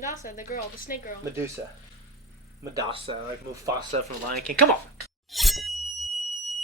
Medusa, the girl, the snake girl. Medusa, like Mufasa from Lion King. Come on.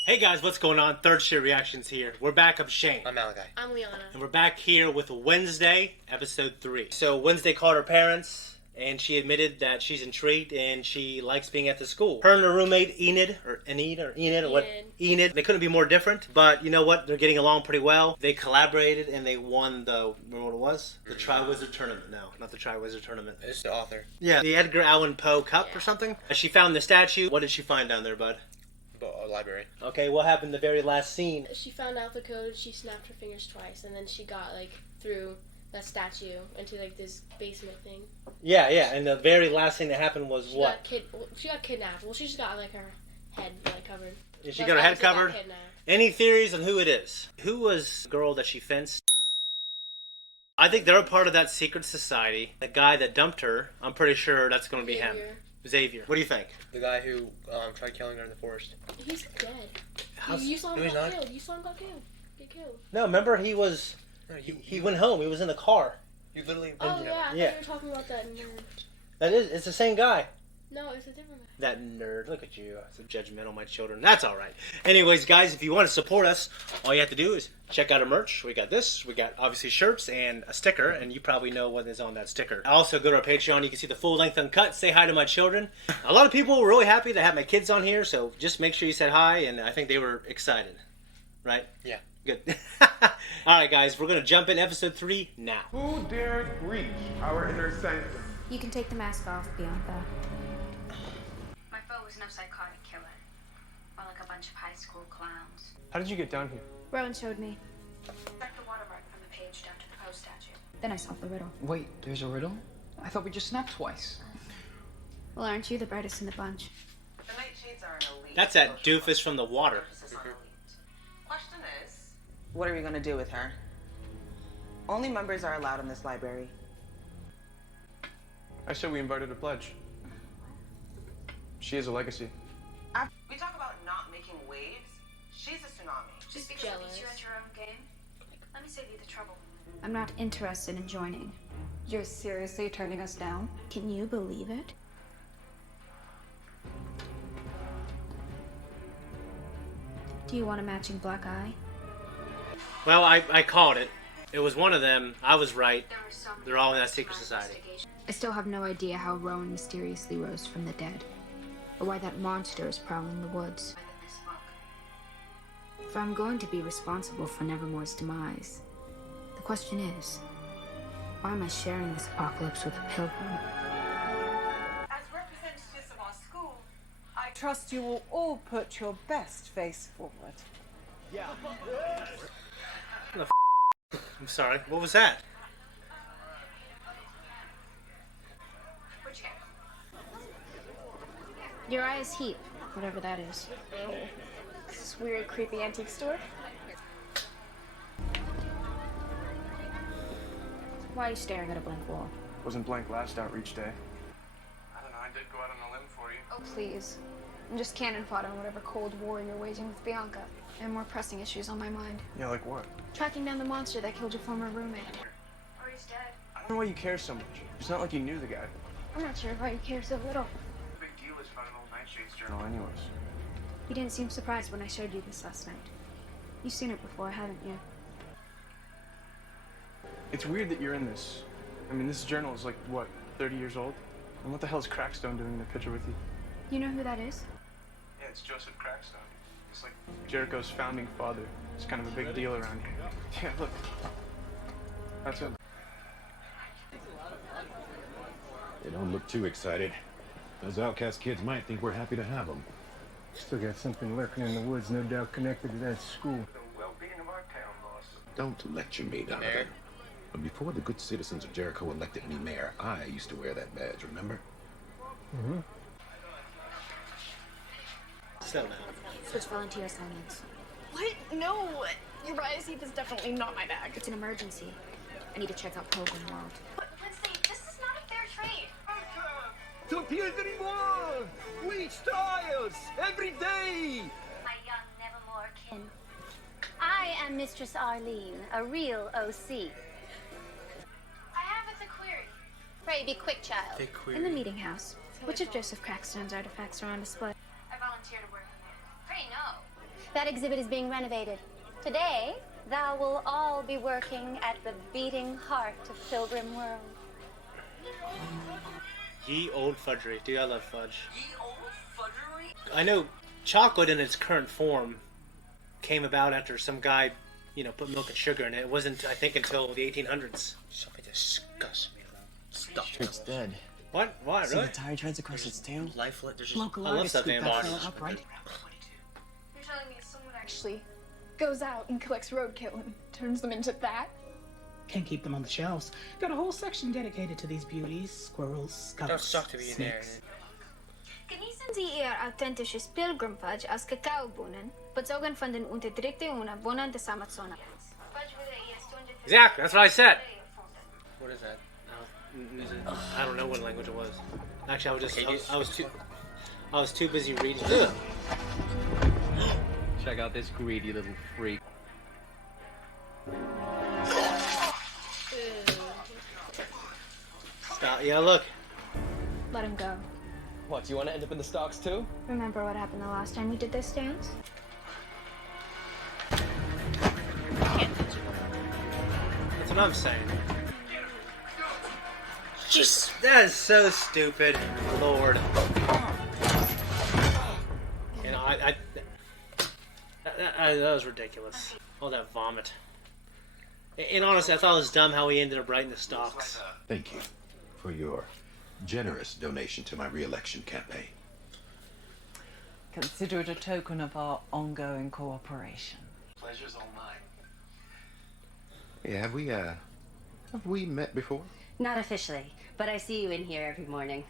Hey guys, what's going on? ThirdStreet Reactions here. We're back. I'm Shane. I'm Malachi. I'm Liana. And we're back here with Wednesday, episode 3. So Wednesday called her parents, and she admitted that she's intrigued and she likes being at the school. Her and her roommate, Enid, they couldn't be more different. But you know what? They're getting along pretty well. They collaborated and they won the, remember what it was? The Triwizard Tournament. No, not the Triwizard Tournament. It's the author. Yeah, the Edgar Allan Poe Cup or something. She found the statue. What did she find down there, bud? A library. Okay, what happened in the very last scene? She found out the code, she snapped her fingers twice, and then she got, like, through that statue into, like, this basement thing. Yeah, and the very last thing that happened was what? She got kidnapped. Well, she just got, like, her head, like, covered. Did she got her head covered? Any theories on who it is? Who was the girl that she fenced? I think they're a part of that secret society. The guy that dumped her, I'm pretty sure that's going to be him. Xavier. What do you think? The guy who tried killing her in the forest. He's dead. You saw him get killed. You saw him get killed. No, remember he was... No, he went home. He was in the car. You literally... Oh, yeah. I thought you were talking about that nerd. That is... It's the same guy. No, it's a different guy. That nerd. Look at you. So judgmental, my children. That's all right. Anyways, guys, if you want to support us, all you have to do is check out our merch. We got this. We got, obviously, shirts and a sticker, and you probably know what is on that sticker. Also, go to our Patreon. You can see the full-length uncut. Say hi to my children. A lot of people were really happy to have my kids on here, so just make sure you said hi, and I think they were excited. Right? Yeah. Good. All right, guys, we're going to jump in episode 3 now. Who dared breach our inner sanctum? You can take the mask off, Bianca. My foe was no psychotic killer. More like a bunch of high school clowns. How did you get down here? Rowan showed me. Check the watermark from the page down to the Poe statue. Then I solved the riddle. Wait, there's a riddle? I thought we just snapped twice. Well, aren't you the brightest in the bunch? The Nightshades are an elite. That's that doofus from the water. Question is, what are we going to do with her? Only members are allowed in this library. I said we invited a pledge. She has a legacy. We talk about not making waves. She's a tsunami. Just because it beats you at your own game? Let me save you the trouble. I'm not interested in joining. You're seriously turning us down? Can you believe it? Do you want a matching black eye? Well, I called it. It was one of them. I was right. They're all in that secret society. I still have no idea how Rowan mysteriously rose from the dead, or why that monster is prowling the woods. If I'm going to be responsible for Nevermore's demise, the question is, why am I sharing this apocalypse with a pilgrim? As representatives of our school, I trust you will all put your best face forward. Yeah. I'm sorry. What was that? What'd you get? Your eyes heat, whatever that is. This weird, creepy antique store? Why are you staring at a blank wall? Wasn't blank last outreach day. I don't know, I did go out on a limb for you. Oh, please. I'm just cannon fodder on whatever Cold War you're waging with Bianca. I have more pressing issues on my mind. Yeah, like what? Tracking down the monster that killed your former roommate. Or he's dead. I don't know why you care so much. It's not like you knew the guy. I'm not sure why you care so little. The big deal is about an old Nightshades journal anyways. You didn't seem surprised when I showed you this last night. You've seen it before, haven't you? It's weird that you're in this. I mean, this journal is like, what, 30 years old? And what the hell is Crackstone doing in the picture with you? You know who that is? Yeah, it's Joseph Crackstone. It's like Jericho's founding father. It's kind of a big deal around here. Yeah, look. That's him. They don't look too excited. Those outcast kids might think we're happy to have them. Still got something lurking in the woods, no doubt connected to that school. The well-being of our town, boss. Don't lecture me, Donovan. But before the good citizens of Jericho elected me mayor, I used to wear that badge, remember? Mm-hmm. Settle down. Switch volunteer assignments. What? No! Your riot heap is definitely not my bag. It's an emergency. I need to check out Pilgrim World. But Wednesday, this is not a fair trade. To Piedri More! Witch trials! Every day! My young Nevermore kin. I am Mistress Arlene, a real OC. I have a query. Pray be quick, child. In the meeting house. Which of Joseph Crackstone's artifacts are on display? I volunteer to work in there. Pray no. That exhibit is being renovated. Today, thou will all be working at the beating heart of Pilgrim World. Ye old fudgery. Dude, I love fudge. Ye old fudgery? I know chocolate in its current form came about after some guy, put milk and sugar in it. It wasn't, I think, until the 1800s. Something disgusts me. Stop. It's dead. What? Why? See Really? the tire treads across its tail? Lifeless. There's just Local I love artists stuffed scooped that animals. fella up, right? You're telling me someone actually goes out and collects roadkill and turns them into that? Can't keep them on the shelves. Got a whole section dedicated to these beauties. Squirrels, skunks, don't suck to be in there. snakes. Genießen Sie Ihr authentisches Pilgrimfudge aus Kakaobohnen, bezogen von den unterdrückten Bewohnern des Amazonas. Exactly. That's what I said. What is that? I don't know what language it was. Actually, I was too busy reading. Ugh. Check out this greedy little freak. Stop. Yeah, look. Let him go. What, do you want to end up in the stocks too? Remember what happened the last time we did this dance? That's what I'm saying. Just that is so stupid, Lord. That was ridiculous. All that vomit. And honestly, I thought it was dumb how he ended up right in the stocks. Thank you for your generous donation to my re-election campaign. Consider it a token of our ongoing cooperation. Pleasure's all mine. Yeah, have we met before? Not officially, but I see you in here every morning.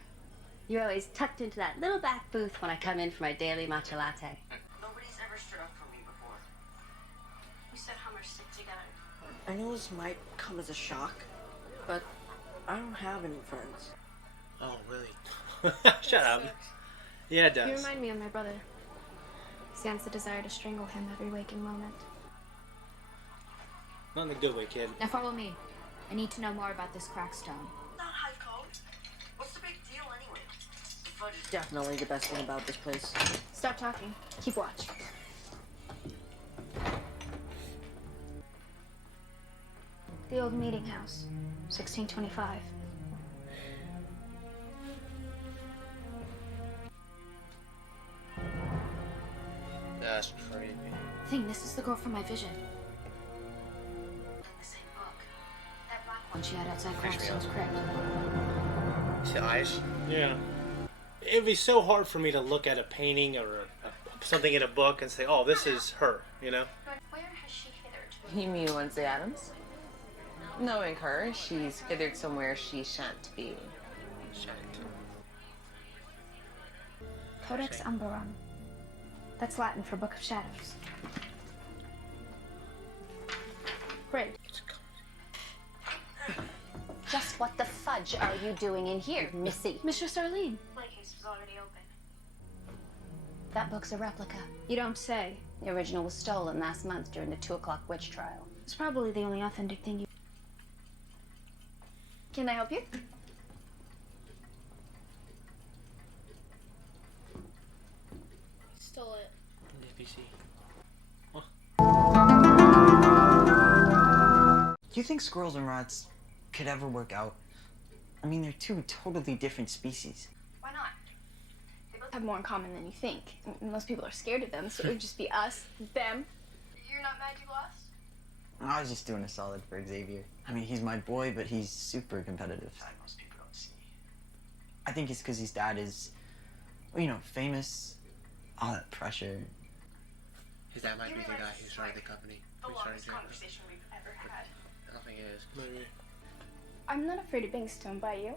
You're always tucked into that little back booth when I come in for my daily matcha latte. Nobody's ever stood up for me before. We said Hummer stick together. I know this might come as a shock, but I don't have any friends. Oh, really? Shut up. Yeah, it does. You remind me of my brother. He stands the desire to strangle him every waking moment. Not in a good way, kid. Now follow me. I need to know more about this Crackstone. Not high code. What's the big deal anyway? Fudge is definitely the best thing about this place. Stop talking. Keep watch. The old meeting house, 1625. That's crazy. Thing, this is the girl from my vision. The same book. That black One she had outside Crackstone's crypt. See the eyes? Yeah. It'd be so hard for me to look at a painting or something in a book and say, oh, this is her, Where has she hithered? You mean Wednesday Addams? Knowing her, she's hithered somewhere she shan't be. Codex Umberum. That's Latin for Book of Shadows. Great. Just what the fudge are you doing in here, Missy? Mistress Arlene. My case was already open. That book's a replica. You don't say. The original was stolen last month during the 2 o'clock witch trial. It's probably the only authentic thing you... Can I help you? Stole it. Do you think squirrels and rats could ever work out? I mean, they're two totally different species. Why not? They both have more in common than you think. Most people are scared of them, so it would just be us, them. You're not mad you lost? I was just doing a solid for Xavier. I mean, he's my boy, but he's super competitive. Most people don't see. I think it's because his dad is, famous. All that pressure. His dad might be the guy who started the company. The longest conversation we've ever had. I don't think it is. Maybe. I'm not afraid of being stoned by you.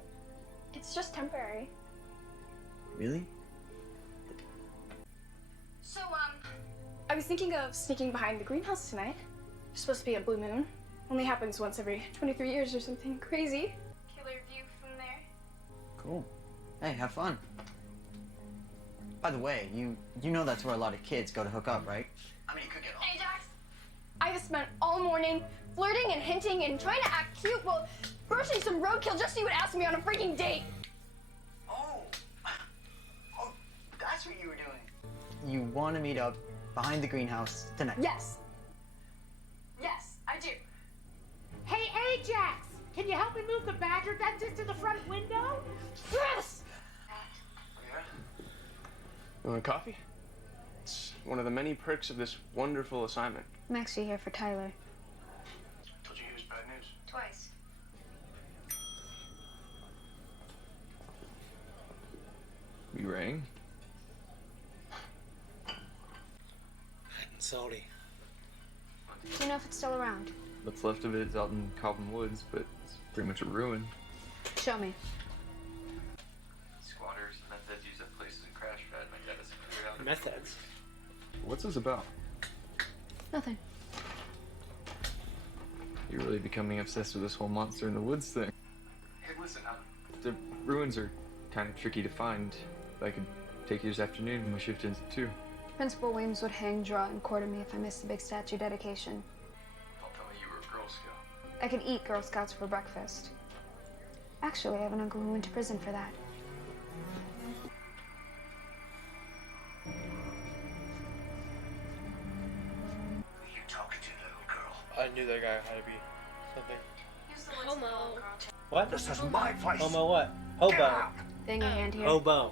It's just temporary. Really? So, I was thinking of sneaking behind the greenhouse tonight. It's supposed to be a blue moon. Only happens once every 23 years or something crazy. Killer view from there. Cool. Hey, have fun. By the way, you know that's where a lot of kids go to hook up, right? I mean, you could get Hey, Jax. I have spent all morning flirting and hinting and trying to act cute. Well, rushing some roadkill just so you would ask me on a freaking date. Oh, that's what you were doing. You want to meet up behind the greenhouse tonight? Yes. Yes, I do. Hey, Ajax! Can you help me move the badger dentist to the front window? Yes! You want coffee? It's one of the many perks of this wonderful assignment. I'm actually here for Tyler. Told you he was bad news. Twice. You rang? Salty. Do you know if it's still around? What's left of it is out in Calvin Woods, but it's pretty much a ruin. Show me. Squatters, meth heads use up places and crash pad. My dad doesn't figure out. Meth heads. What's this about? Nothing. You're really becoming obsessed with this whole monster in the woods thing. Hey, listen, the ruins are kind of tricky to find. I could take you this afternoon when my shift ends at 2. Principal Weems would hang, draw, and quarter me if I missed the big statue dedication. Don't tell me you were a Girl Scout. I could eat Girl Scouts for breakfast. Actually, I have an uncle who went to prison for that. Who are you talking to, little girl? I knew that guy had to be something. Homo. What? This is my place. Homo what? Hobo. Thing a hand here. Hobo.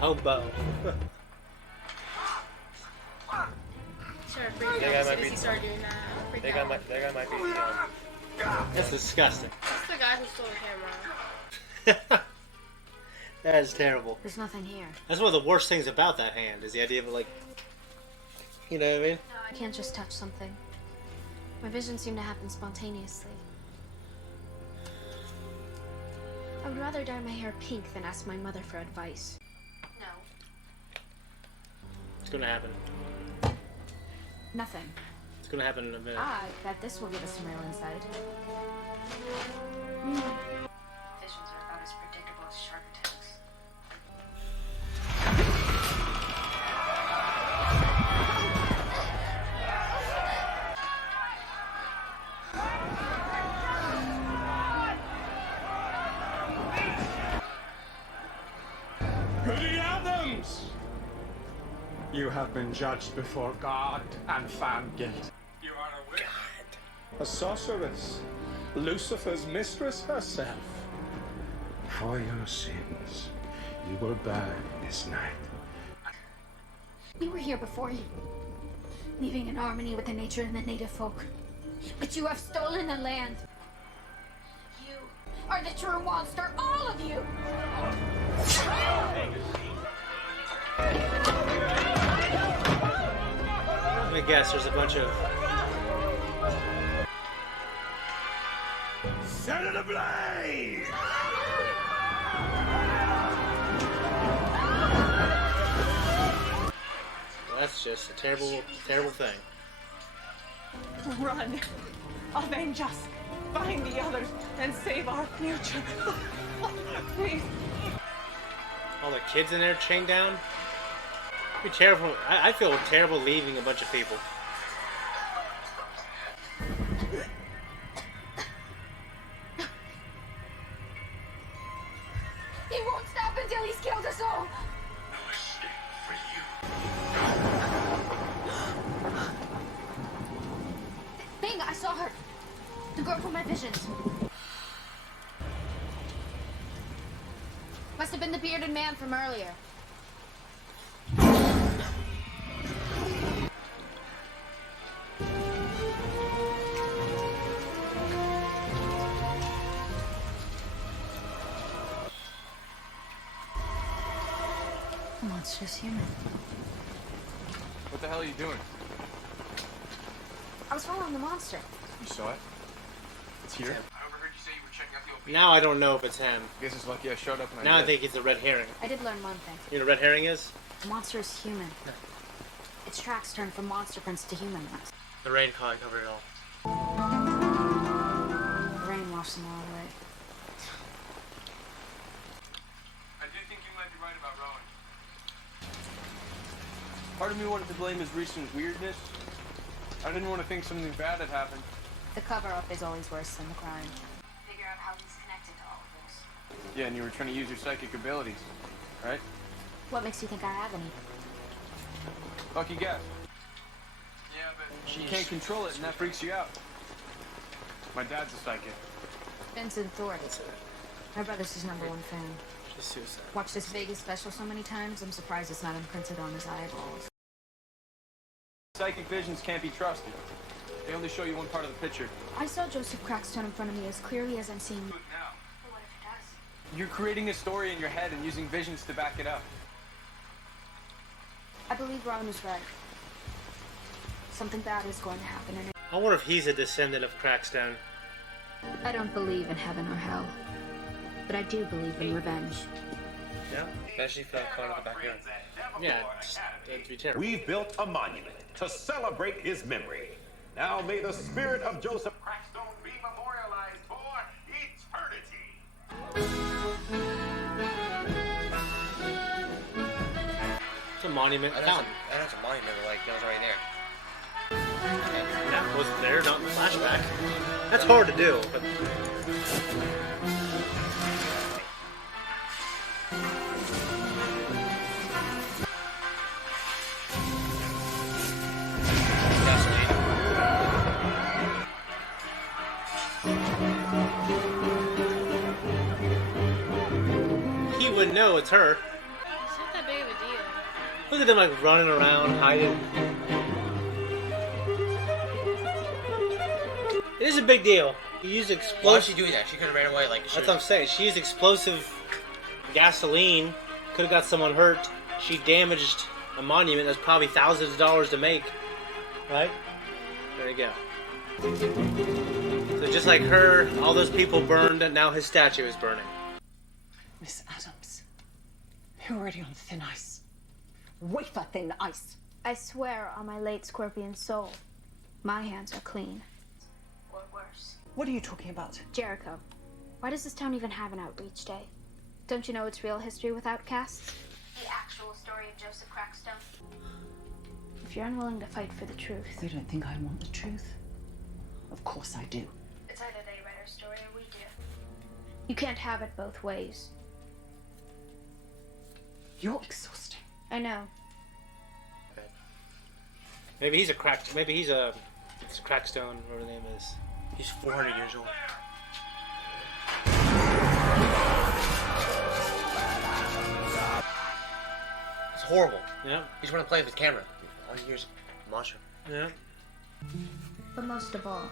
Hobo. Sure, freaked out as soon as he started doing that. I'm freaked out. That guy might be the, That's disgusting. That's the guy who stole the camera. That is terrible. There's nothing here. That's one of the worst things about that hand, is the idea of it, like, you know what I mean? No, I can't just touch something. My visions seem to happen spontaneously. I would rather dye my hair pink than ask my mother for advice. No. It's gonna happen. Nothing. It's gonna happen in a minute. I bet this will give us some real insight. Visions are about as predictable as shark attacks. Goody Adams! You have been judged before God and found guilty. You are a witch. A sorceress. Lucifer's mistress herself. For your sins, you were burned this night. We were here before you, living in harmony with the nature and the native folk. But you have stolen the land. You are the true monster, all of you! Let me guess, there's a bunch of... Set it ablaze! That's just a terrible, terrible thing. Run. Avenge us. Find the others and save our future. Please. All the kids in there chained down. It'd be terrible. I feel terrible leaving a bunch of people. He won't stop until he's killed us all! Thing, I saw her. The girl from my visions. Must have been the bearded man from earlier. The monster's human. What the hell are you doing? I was following the monster. You saw it? It's here? I overheard you say you were checking out the old Now I don't know if it's him. I guess it's lucky I showed up and Now I did. think it's a red herring. I did learn one thing. You know what a red herring is? The monster is human. Its tracks turn from monster prints to human ones. The rain probably covered it all. The rain washed them all away. I do think you might be right about Rowan. Part of me wanted to blame his recent weirdness. I didn't want to think something bad had happened. The cover-up is always worse than the crime. Figure out how he's connected to all of this. Yeah, and you were trying to use your psychic abilities, right? What makes you think I have any? Lucky guess. Yeah, but you can't control it, and that freaks you out. My dad's a psychic. Vincent Thorpe. My brother's his #1 fan. She's suicide. Watched this Vegas special so many times, I'm surprised it's not imprinted on his eyeballs. Psychic visions can't be trusted. They only show you one part of the picture. I saw Joseph Crackstone in front of me as clearly as I'm seeing you. But what if it does? You're creating a story in your head and using visions to back it up. I believe Ron was right. Something bad is going to happen, and I wonder if he's a descendant of Crackstone. I don't believe in heaven or hell, but I do believe in revenge. Yeah. Especially for that car in the backyard. Yeah, that'd be terrible. We've built a monument to celebrate his memory. Now may the spirit of Joseph Crackstone be memorialized for eternity. It's a monument. That's a monument, like, that was right there. That wasn't there, not in the flashback. That's hard to do, but... He would know it's her. It's not that big of a deal. Look at them like running around, hiding. It is a big deal. You use explosive. Why did she do that? She could have ran away like. That's what I'm saying. She used explosive gasoline. Could have got someone hurt. She damaged a monument that's probably thousands of dollars to make. Right? There you go. So just like her, all those people burned, and now his statue is burning. Miss Adams, you're already on thin ice. Wafer thin ice. I swear on my late scorpion soul, my hands are clean. Or worse. What are you talking about? Jericho, why does this town even have an outreach day? Don't you know it's real history with outcasts? The actual story of Joseph Crackstone. If you're unwilling to fight for the truth... You don't think I want the truth? Of course I do. It's either they write our story or we do. You can't have it both ways. You're exhausting. I know. Maybe he's a it's Crackstone, whatever the name is. He's 400 years old. It's horrible. Yeah. He's want to play with the camera. All he hears is monster. Yeah. But most of all,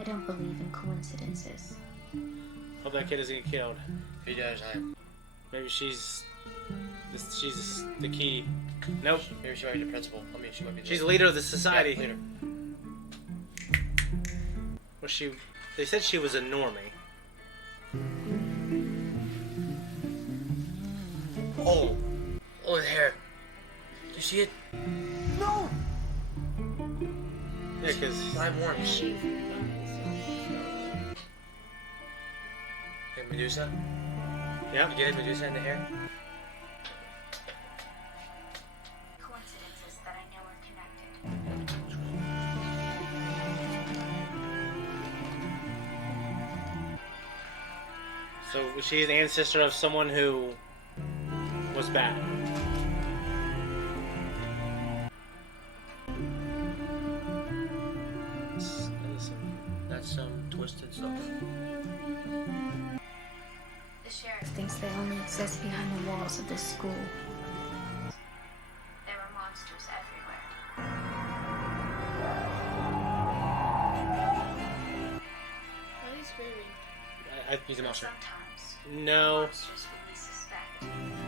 I don't believe in coincidences. Hope that kid doesn't get killed. If he does, Maybe she's the key. Nope. Maybe she might be the principal. I mean, she might be. She's the leader of the society. Yeah, leader. Was she? They said she was a normie. Oh, the hair. Do you see it? No. Yeah, because I'm warm. Hey, Medusa. Yeah. You get Medusa in the hair. Coincidences that I know are connected. So was she an ancestor of someone who was bad? That's some twisted stuff. The sheriff Thinks they only exist behind the walls of this school. there were monsters everywhere. Why are you screaming? He's a monster. Sometimes No. monsters we suspect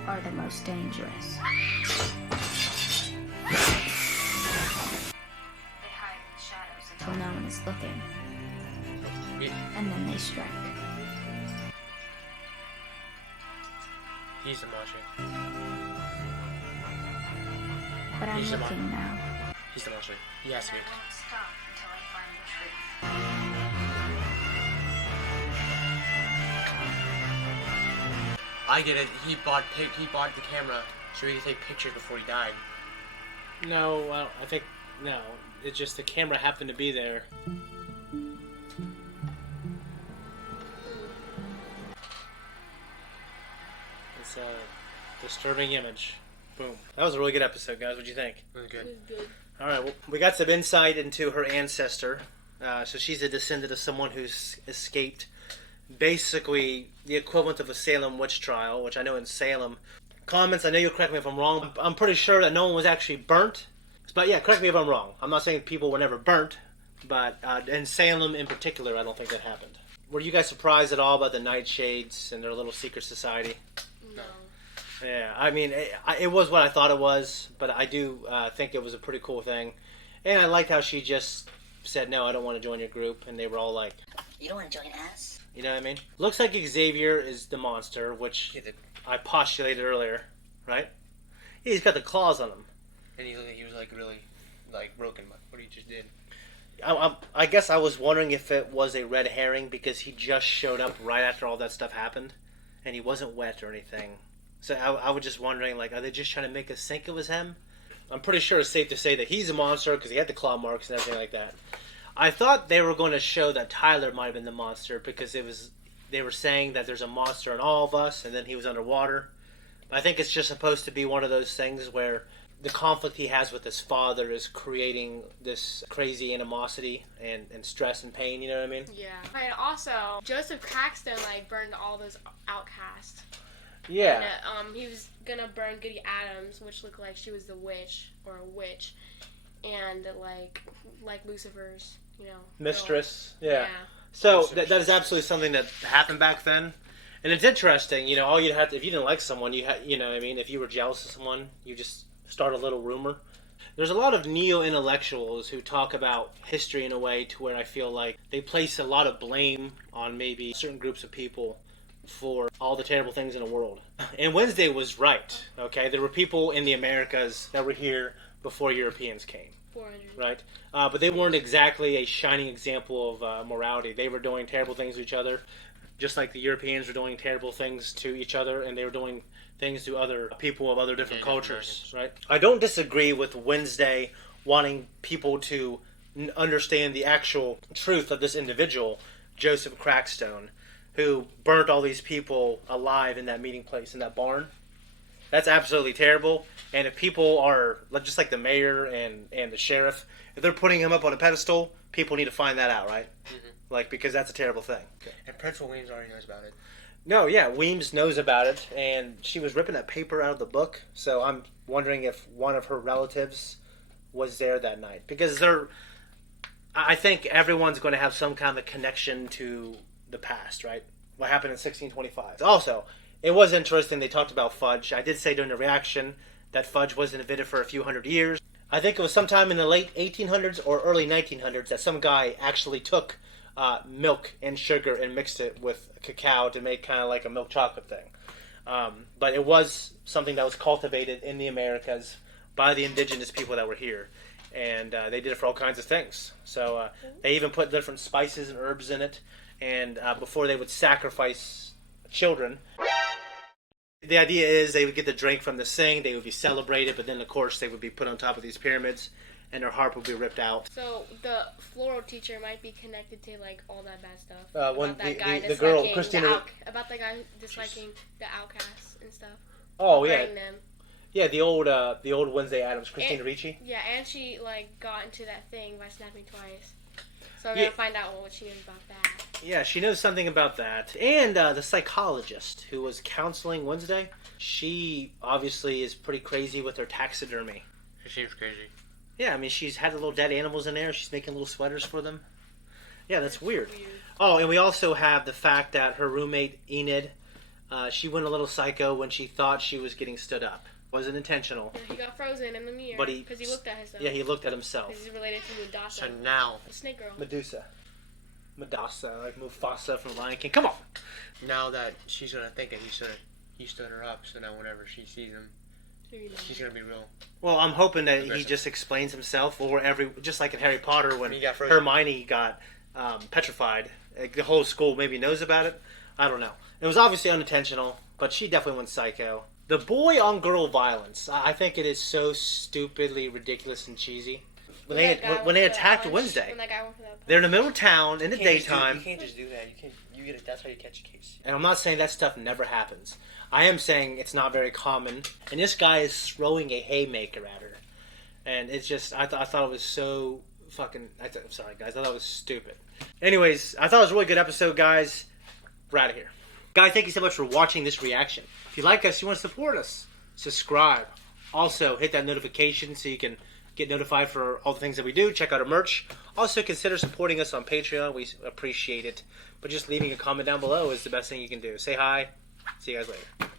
Are the most dangerous. they hide in the shadows Till no one is looking. And then they strike. He's the monster. But I'm He's the looking now. He's the monster. He has to be. I won't stop until I find the truth. I get it. He bought the camera so he could take pictures before he died. No, well, I think no. It's just the camera happened to be there. Disturbing image. Boom. That was a really good episode, guys. What'd you think? Really good. It was good. All right, well, we got some insight into her ancestor. So she's a descendant of someone who's escaped basically the equivalent of a Salem witch trial, which I know in Salem. Comments, I know you'll correct me if I'm wrong. I'm pretty sure that no one was actually burnt. But yeah, correct me if I'm wrong. I'm not saying people were never burnt, but in Salem in particular, I don't think that happened. Were you guys surprised at all about the Nightshades and their little secret society? No. Yeah, I mean, it was what I thought it was, but I do think it was a pretty cool thing. And I liked how she just said, no, I don't want to join your group. And they were all like... You don't want to join us? You know what I mean? Looks like Xavier is the monster, which I postulated earlier, right? Yeah, he's got the claws on him. And he was like really like broken by what he just did. I guess I was wondering if it was a red herring because he just showed up right after all that stuff happened. And he wasn't wet or anything. So I was just wondering, like, are they just trying to make us think it was him? I'm pretty sure it's safe to say that he's a monster because he had the claw marks and everything like that. I thought they were going to show that Tyler might have been the monster because they were saying that there's a monster in all of us and then he was underwater. I think it's just supposed to be one of those things where the conflict he has with his father is creating this crazy animosity and stress and pain, you know what I mean? Yeah. And also, Joseph Crackstone, like, burned all those outcasts. Yeah. And, he was gonna burn Goody Adams, which looked like she was the witch, or a witch. And, like Lucifer's, you know. Mistress. Yeah. So, that is absolutely something that happened back then. And it's interesting, you know, all you'd have to, if you didn't like someone, you know what I mean, if you were jealous of someone, you just start a little rumor. There's a lot of neo-intellectuals who talk about history in a way to where I feel like they place a lot of blame on maybe certain groups of people for all the terrible things in the world. And Wednesday was right, okay? There were people in the Americas that were here before Europeans came. 400. Right? But they weren't exactly a shining example of morality. They were doing terrible things to each other, just like the Europeans were doing terrible things to each other, and they were doing things to other people of other different cultures, right? I don't disagree with Wednesday wanting people to understand the actual truth of this individual, Joseph Crackstone, who burnt all these people alive in that meeting place, in that barn. That's absolutely terrible. And if people are, just like the mayor and the sheriff, if they're putting him up on a pedestal, people need to find that out, right? Mm-hmm. Like, because that's a terrible thing. And Principal Weems already knows about it. No, yeah, Weems knows about it, and she was ripping that paper out of the book, so I'm wondering if one of her relatives was there that night. Because I think everyone's going to have some kind of a connection to the past, right? What happened in 1625. Also, it was interesting they talked about fudge. I did say during the reaction that fudge wasn't invented for a few hundred years. I think it was sometime in the late 1800s or early 1900s that some guy actually took milk and sugar and mixed it with cacao to make kind of like a milk chocolate thing. But it was something that was cultivated in the Americas by the indigenous people that were here. And they did it for all kinds of things. So they even put different spices and herbs in it. And before they would sacrifice children, the idea is they would get the drink from this thing, they would be celebrated, but then of course they would be put on top of these pyramids and their heart would be ripped out. So the floral teacher might be connected to like all that bad stuff. When about that guy the girl, disliking Christina... about the guy disliking the outcasts and stuff. Oh, yeah. Them. Yeah, the old Wednesday Addams, Christina And- Ricci. Yeah, and she like got into that thing by snapping twice. So we're gonna find out what she knows about that. Yeah, she knows something about that. And the psychologist who was counseling Wednesday, she obviously is pretty crazy with her taxidermy. She seems crazy. Yeah, I mean, she's had the little dead animals in there. She's making little sweaters for them. Yeah, that's weird. Oh, and we also have the fact that her roommate, Enid, she went a little psycho when she thought she was getting stood up. Wasn't intentional. Yeah, he got frozen in the mirror But because he looked at himself. Yeah, he looked at himself. Because he's related to Mudasa. So now... the snake girl. Medusa. Like Mufasa from Lion King. Come on! Now that she's gonna think that he stood her up, so now whenever she sees him, she's gonna be real. Well, I'm hoping that he just explains himself, or just like in Harry Potter when he got frozen. Hermione got petrified. Like, the whole school maybe knows about it. I don't know. It was obviously unintentional, but she definitely went psycho. The boy-on-girl violence. I think it is so stupidly ridiculous and cheesy. when they attacked Wednesday. When that guy went for that. They're in the middle of town in the You can't just daytime. you can't just do that. You get it. That's how you catch a case. And I'm not saying that stuff never happens. I am saying it's not very common. And this guy is throwing a haymaker at her. And it's just, I thought it was so fucking, I'm sorry guys, I thought it was stupid. Anyways, I thought it was a really good episode, guys. We're out of here. Guys, thank you so much for watching this reaction. If you like us, you want to support us, subscribe. Also, hit that notification so you can get notified for all the things that we do. Check out our merch. Also, consider supporting us on Patreon. We appreciate it. But just leaving a comment down below is the best thing you can do. Say hi. See you guys later.